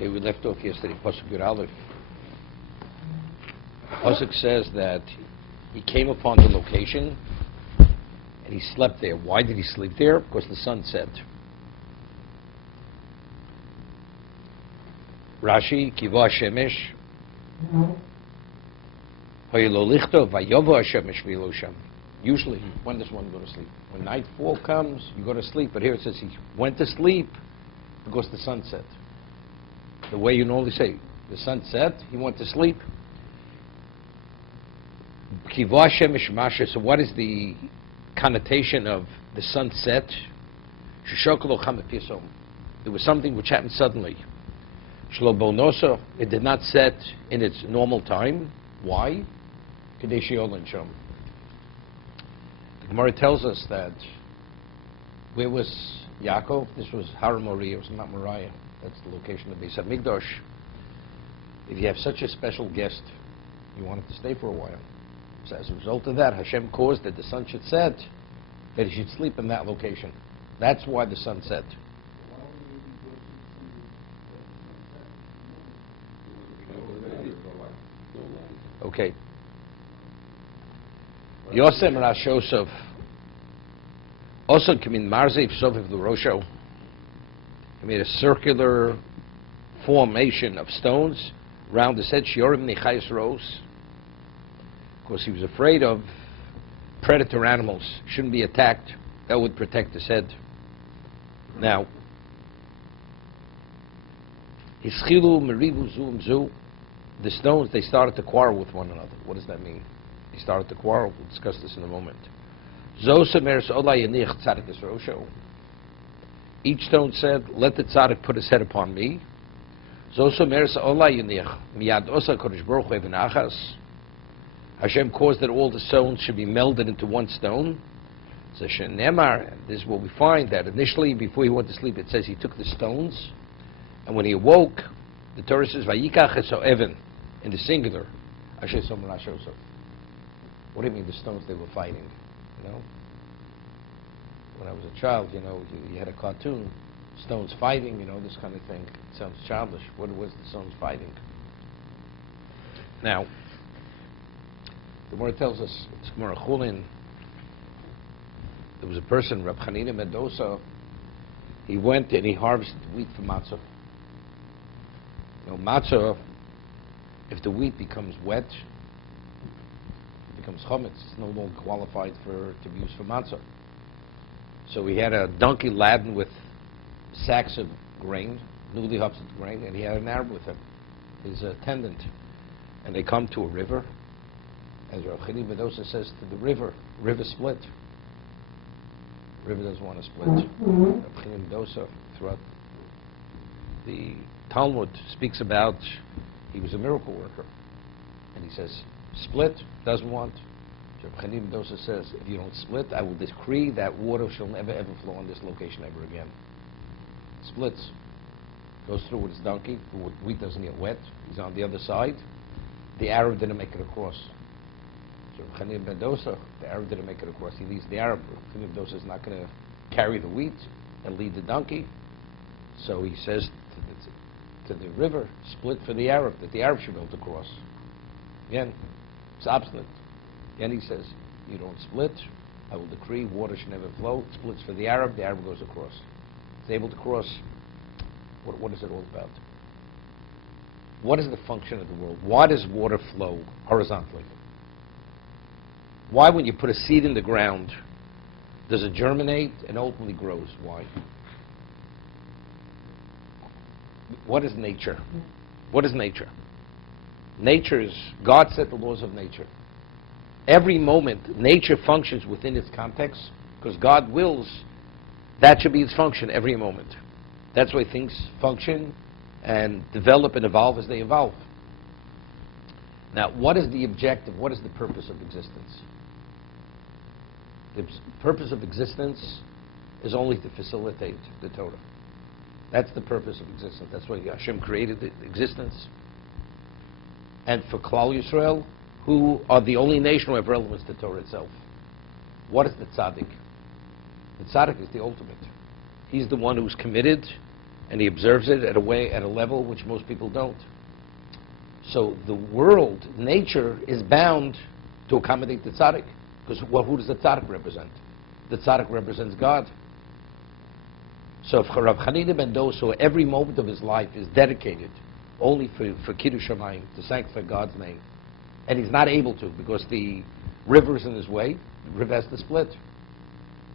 Okay, we left off yesterday, Pasuk Yud Aleph. Pasuk says that he came upon the location and he slept there. Why did he sleep there? Because the sun set. Rashi, Kiva Shemesh, Hayelo Lichto, Vayovo Shemesh V'lo Sham. Usually, when does one go to sleep? When nightfall comes, you go to sleep. But here it says he went to sleep because the sun set. The way you normally say, the sun set, he went to sleep. Kiva Shemesh Masha. So what is the connotation of the sunset? There was something which happened suddenly. Shlobonoso, it did not set in its normal time. Why? Kadeshi Olin Shom. The Gemara tells us that where was Yaakov? This was Har Moriah, it was Mount Moriah. That's the location of the Beis Hamikdash. If you have such a special guest, you want him to stay for a while. So as a result of that, Hashem caused that the sun should set, that he should sleep in that location. That's why the sun set. Okay. Yosem Rashosov. Also, Kamin Marzev Soviv Lurosho. He made a circular formation of stones around the head. Shiorim Nechayis Rose. Because he was afraid of predator animals. Shouldn't be attacked. That would protect his head. Now, Hischilu Merivu Zum Zu. The stones, they started to quarrel with one another. What does that mean? They started to quarrel. We'll discuss this in a moment. Each stone said, let the tzaddik put his head upon me. Hashem caused that all the stones should be melded into one stone. So Shenemar, this is what we find, that initially, before he went to sleep, it says he took the stones, and when he awoke, the Torah says, Vayikach eso Evan, in the singular. What do you mean the stones they were fighting? You know? When I was a child, you know, you had a cartoon, stones fighting, you know, this kind of thing. It sounds childish. What was the stones fighting? Now, the Gemara tells us, it's Gemara Chulin, there was a person, Reb Chanina Mendoza, he went and he harvested wheat for matzah. You know, matzah, if the wheat becomes wet, it becomes chametz. It's no longer qualified to be used for matzah. So he had a donkey laden with sacks of grain, newly harvested grain, and he had an Arab with him, his attendant. And they come to a river. As Rav Chini Mendoza says to the river split. The river doesn't want to split. Rav Chini Mendoza, throughout the Talmud, speaks about he was a miracle worker. And he says, split, doesn't want. Rav Chini Mendoza says, if you don't split, I will decree that water shall never ever flow on this location ever again. Splits. Goes through with his donkey, the wheat doesn't get wet. He's on the other side. The Arab didn't make it across. So Rav Chini Mendoza, the Arab didn't make it across. He leads the Arab. Rav Chini Mendoza is not going to carry the wheat and lead the donkey. So he says to the river, split for the Arab, that the Arab should be able to cross. Again, it's obstinate. Again, he says, you don't split, I will decree water should never flow. It splits for the Arab goes across. It's able to cross. What is it all about? What is the function of the world? Why does water flow horizontally? Why, when you put a seed in the ground, does it germinate and ultimately grows? Why? What is nature? What is nature? Nature is, God set the laws of nature. Every moment, nature functions within its context, because God wills that should be its function every moment. That's why things function and develop and evolve as they evolve. Now, what is the objective? What is the purpose of existence? The purpose of existence is only to facilitate the Torah. That's the purpose of existence. That's why Hashem created the existence. And for Klal Yisrael, who are the only nation who have relevance to Torah itself. What is the tzaddik? The tzaddik is the ultimate. He's the one who's committed And he observes it at a level which most people don't. So the world, nature, is bound to accommodate the tzaddik. Because who does the tzaddik represent? The tzaddik represents God. So if Rav Chanina ben Dosa, every moment of his life is dedicated only for Kiddush Shamayim, to sanctify God's name, and he's not able to because the river is in his way, the river has to split.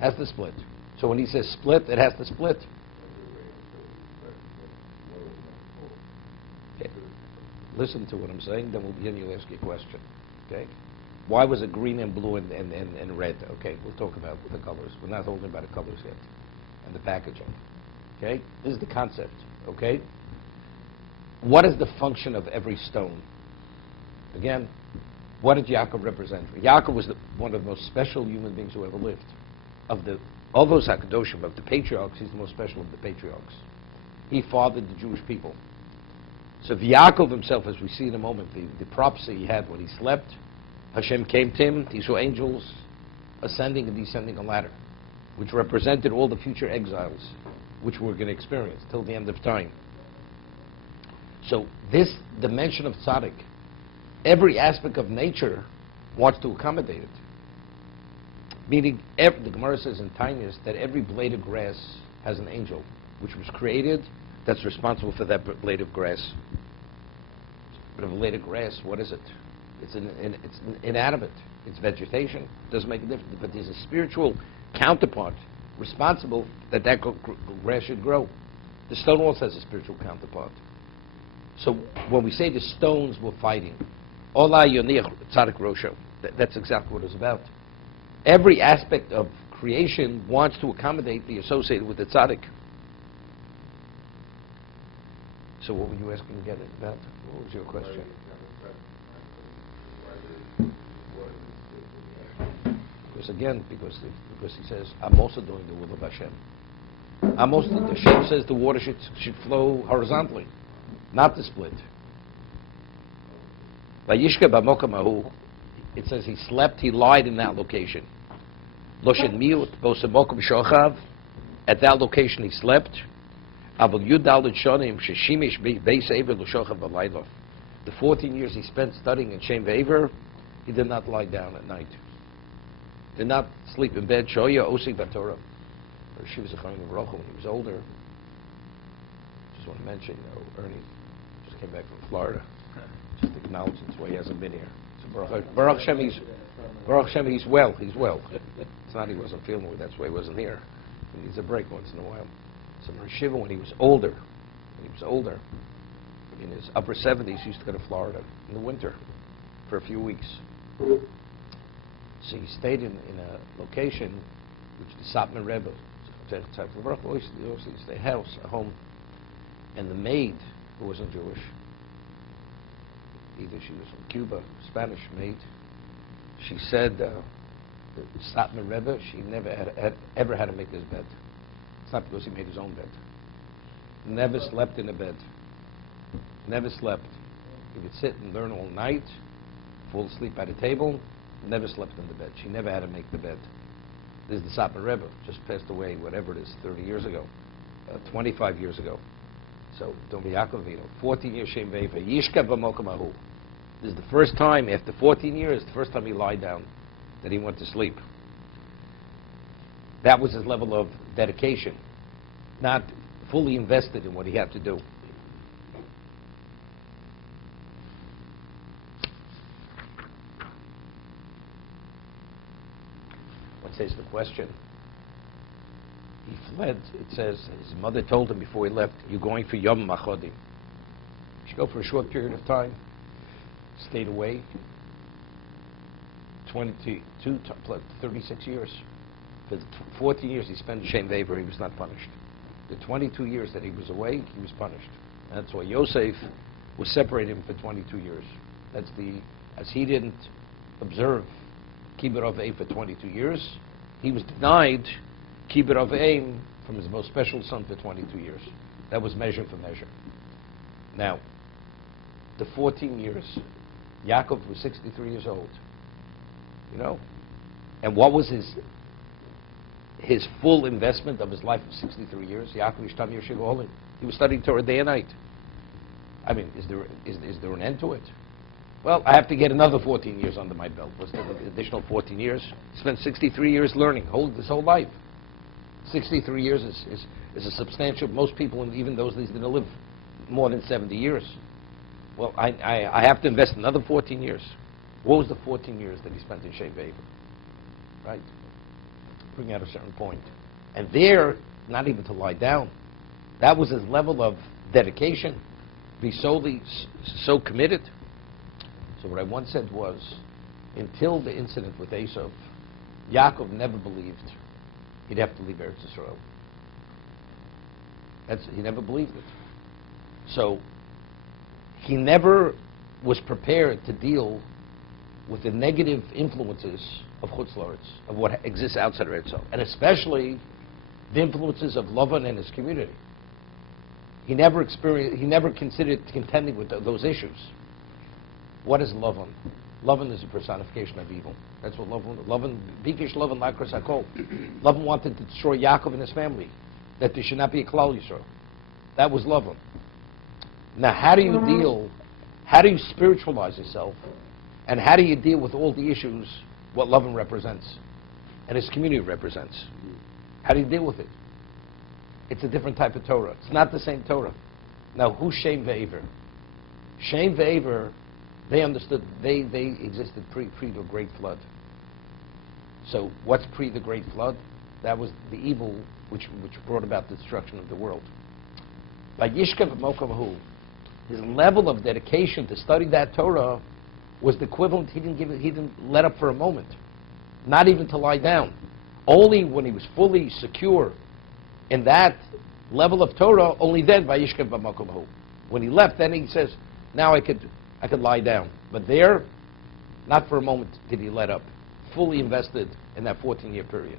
Has to split. So when he says split, it has to split. Okay. Listen to what I'm saying, then then you'll ask your question. Okay? Why was it green and blue and red? Okay, we'll talk about the colors. We're not talking about the colors yet. And the packaging. Okay? This is the concept. Okay? What is the function of every stone? Again, what did Yaakov represent? Yaakov was one of the most special human beings who ever lived. Of all those HaKadoshim, of the patriarchs, he's the most special of the patriarchs. He fathered the Jewish people. So if Yaakov himself, as we see in a moment, the prophecy he had when he slept, Hashem came to him, he saw angels ascending and descending a ladder, which represented all the future exiles, which we're going to experience till the end of time. So this dimension of tzaddik, every aspect of nature wants to accommodate it. Meaning, the Gemara says in Tainis that every blade of grass has an angel, which was created, that's responsible for that blade of grass. But a blade of grass, what is it? It's inanimate. It's vegetation. It doesn't make a difference. But there's a spiritual counterpart responsible that grass should grow. The stone also has a spiritual counterpart. So when we say the stones were fighting, Ola Yonich Tzadik Rosho, that's exactly what it's about. Every aspect of creation wants to accommodate the associated with the tzaddik. So what were you asking again about? What was your question? Because he says, I'm also doing the will of Hashem. Hashem says the water should flow horizontally, not to split. Vayishka b'mokom hahu, it says he slept, he lied in that location. Loshen miut, bosemokom shochav, at that location he slept. Avol yudal shonim sheshimish beis ever l'shochav b'laylo. The 14 years he spent studying in Shem Ve'ever, he did not lie down at night. Did not sleep in bed. Shoya Osi Batorah. Or she was a Chaim of Rocha when he was older. Just want to mention, Ernie just came back from Florida. Just acknowledge that's why he hasn't been here. So Baruch Hashem, he's well. He's well. It's not he wasn't feeling well. That's why he wasn't here. He needs a break once in a while. So Shiva, when he was older, in his upper 70s, he used to go to Florida in the winter for a few weeks. So he stayed in a location which the Satmar Rebbe, the house, a home, and the maid, who wasn't Jewish, either she was from Cuba, Spanish maid, she said the Satmar Rebbe, she never ever had to make his bed. It's not because he made his own bed. Never slept in a bed. Never slept. He would sit and learn all night, fall asleep at a table, never slept in the bed. She never had to make the bed. This is the Satmar Rebbe, just passed away, whatever it is, 30 years ago, 25 years ago. So, Dom Yaakov Vino, 14 years Shem Ve'ever, Yishka b'mokom hahu. This is the first time, after 14 years, the first time he lied down, that he went to sleep. That was his level of dedication, not fully invested in what he had to do. What says the question? He fled. It says his mother told him before he left, "You're going for Yom Machodim. You should go for a short period of time." Stayed away. 22 plus 36 years. For the 14 years he spent in Shem Ve'ever, he was not punished. The 22 years that he was away, he was punished. And that's why Yosef was separated him for 22 years. As he didn't observe Kibbut Avei for 22 years, he was denied Kibbut Avei from his most special son for 22 years. That was measure for measure. Now, the 14 years, Yaakov was 63 years old. And what was his his full investment of his life of 63 years. Yaakov Ishtam Yeshig Olim. He was studying Torah day and night. I mean, is there an end to it? Well, I have to get another 14 years under my belt. What's the additional 14 years? Spent 63 years learning his whole life. 63 years is a substantial. Most people, and even those that live more than 70 years. Well, I have to invest another 14 years. What was the 14 years that he spent in Shei V'Ever? Right? Bring out a certain point. And there, not even to lie down. That was his level of dedication. Be so committed. So what I once said was, until the incident with Esav, Yaakov never believed he'd have to leave Eretz Yisrael. He never believed it. So he never was prepared to deal with the negative influences of Chutz La'aretz, of what exists outside of Eretz Yisrael, and especially the influences of Lavan and his community. He never considered contending with those issues. What is Lavan? Lavan is a personification of evil. That's what Lavan, Bikish Lavan Lakras Hakol. Lavan wanted to destroy Yaakov and his family, that there should not be a Klal Yisrael. That was Lavan. Now, how do you spiritualize yourself, and how do you deal with all the issues what Lavan represents and his community represents? How do you deal with it? It's a different type of Torah. It's not the same Torah. Now, who's Shem V'Ever? Shem V'Ever, they understood, they existed pre the Great Flood. So what's pre the Great Flood? That was the evil which brought about the destruction of the world. Like Yishkav Mokomahu, his level of dedication to study that Torah was the equivalent. He didn't let up for a moment, not even to lie down. Only when he was fully secure in that level of Torah, only then Vayishkav B'Makom. When he left, then he says, now I could lie down. But there, not for a moment did he let up. Fully invested in that 14-year period.